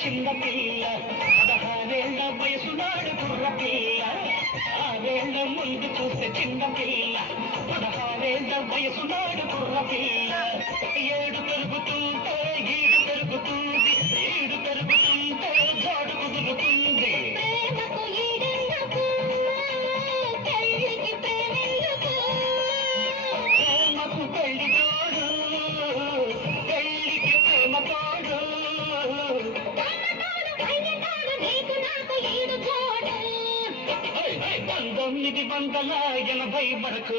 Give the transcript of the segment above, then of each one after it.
చిన్న పిల్ల 16 వయసు నాడు కుర్ర పిల్ల 6 ముందు చూస్తే చిన్న పిల్ల 16 వయసు నాడు కుర్ర పిల్ల 7 పెరుగుతుంటే ఈడు పెరుగుతుంది ఈడు పెరుగుతుంటే జాడు కుదురుతుంది ప్రేమకు ఈడెందుకు పెళ్ళికి ప్రేమెందుకు ప్రేమకు పెళ్లి తోడు పెళ్లికి ప్రేమ తోడు 1980 వరకు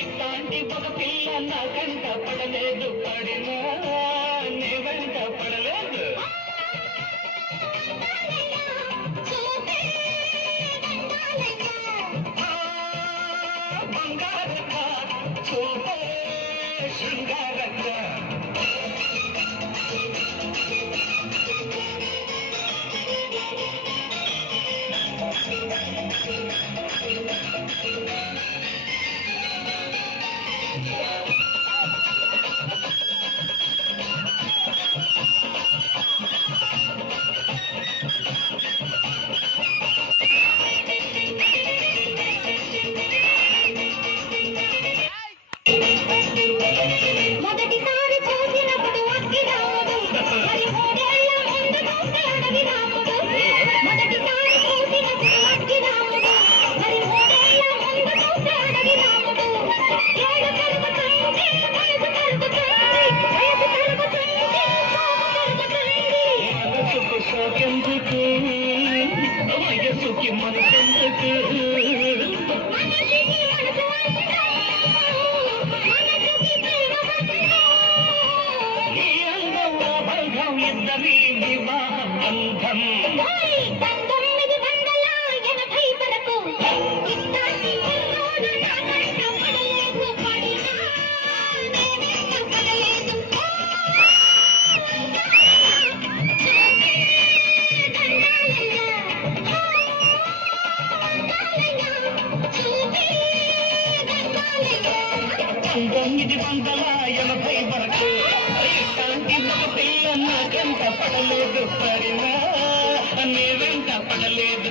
ఇట్లాంటి ఒక పిల్ల నా కంట పడలేదు పడినా నీ వెంట పడలేదు బంగారక్క చూపే శృంగారక్క మొదటిసారి చూసినప్పుడు అక్కి రాముడు మరి 3 ఏళ్ల ముందు చూస్తే అడవి రాముడు మొదటిసారి చూసినప్పుడు అక్కి రాముడు మరి 3 ఏళ్ల ముందు చూస్తే అడవి రాముడు 7 పెరుగుతుంది వయసు పెరుగుతుంది వయసు పెరుగుతుంది మనసుకు సోకెందుకు వయసుకి మనసెందుకు మనిషికి మనసు మనసుకి ప్రేమ ఈ అందంలో బంధం ఇద్దరి వివాహ బంధం 1980 వరకు ఇట్లాంటి పిల్లోడు నా కంట పడలేదు పడినా నీ వెంట పడలేదు పంతొమ్మిది వందల 80 వరకు ఇట్లాంటి ఒక పిల్ల నా కంట పడలేదు పడినా నీ వెంట పడలేదు